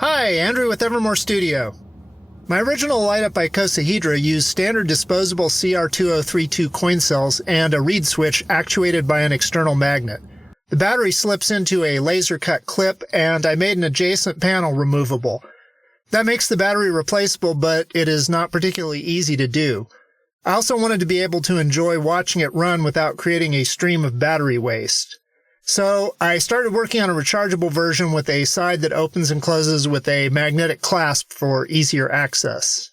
Hi, Andrew with Evermore Studio. My original light-up Icosahedron used standard disposable CR2032 coin cells and a reed switch actuated by an external magnet. The battery slips into a laser-cut clip, and I made an adjacent panel removable. That makes the battery replaceable, but it is not particularly easy to do. I also wanted to be able to enjoy watching it run without creating a stream of battery waste. So I started working on a rechargeable version with a side that opens and closes with a magnetic clasp for easier access.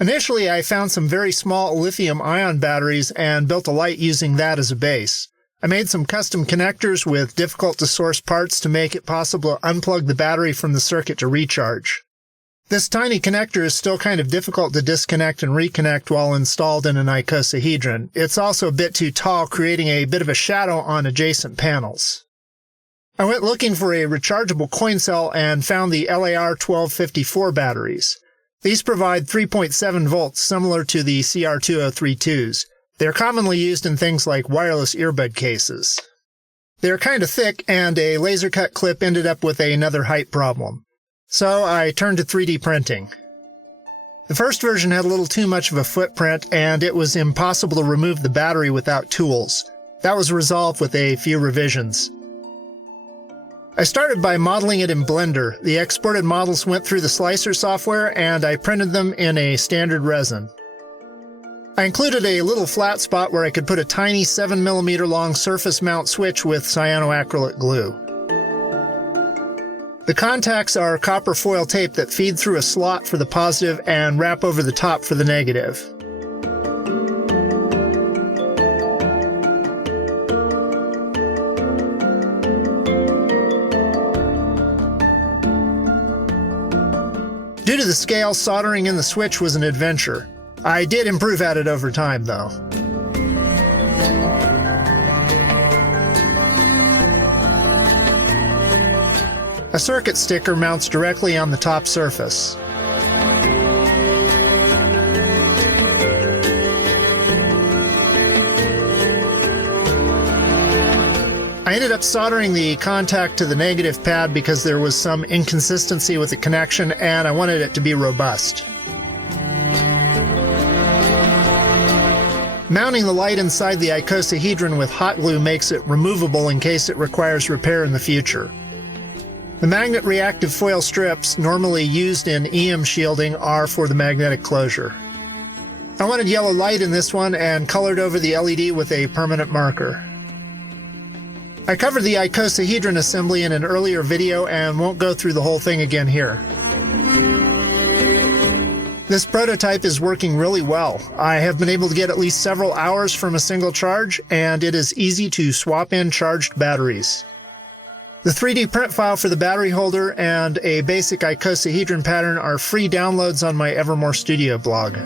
Initially, I found some very small lithium-ion batteries and built a light using that as a base. I made some custom connectors with difficult-to-source parts to make it possible to unplug the battery from the circuit to recharge. This tiny connector is still kind of difficult to disconnect and reconnect while installed in an icosahedron. It's also a bit too tall, creating a bit of a shadow on adjacent panels. I went looking for a rechargeable coin cell and found the LAR 1254 batteries. These provide 3.7 volts, similar to the CR2032s. They're commonly used in things like wireless earbud cases. They're kind of thick, and a laser cut clip ended up with another height problem. So I turned to 3D printing. The first version had a little too much of a footprint, and it was impossible to remove the battery without tools. That was resolved with a few revisions. I started by modeling it in Blender. The exported models went through the slicer software, and I printed them in a standard resin. I included a little flat spot where I could put a tiny 7mm long surface mount switch with cyanoacrylate glue. The contacts are copper foil tape that feed through a slot for the positive and wrap over the top for the negative. Due to the scale, soldering in the switch was an adventure. I did improve at it over time, though. A circuit sticker mounts directly on the top surface. I ended up soldering the contact to the negative pad because there was some inconsistency with the connection and I wanted it to be robust. Mounting the light inside the icosahedron with hot glue makes it removable in case it requires repair in the future. The magnet reactive foil strips, normally used in EM shielding, are for the magnetic closure. I wanted yellow light in this one and colored over the LED with a permanent marker. I covered the icosahedron assembly in an earlier video and won't go through the whole thing again here. This prototype is working really well. I have been able to get at least several hours from a single charge, and it is easy to swap in charged batteries. The 3D print file for the battery holder and a basic icosahedron pattern are free downloads on my Evermore Studio blog.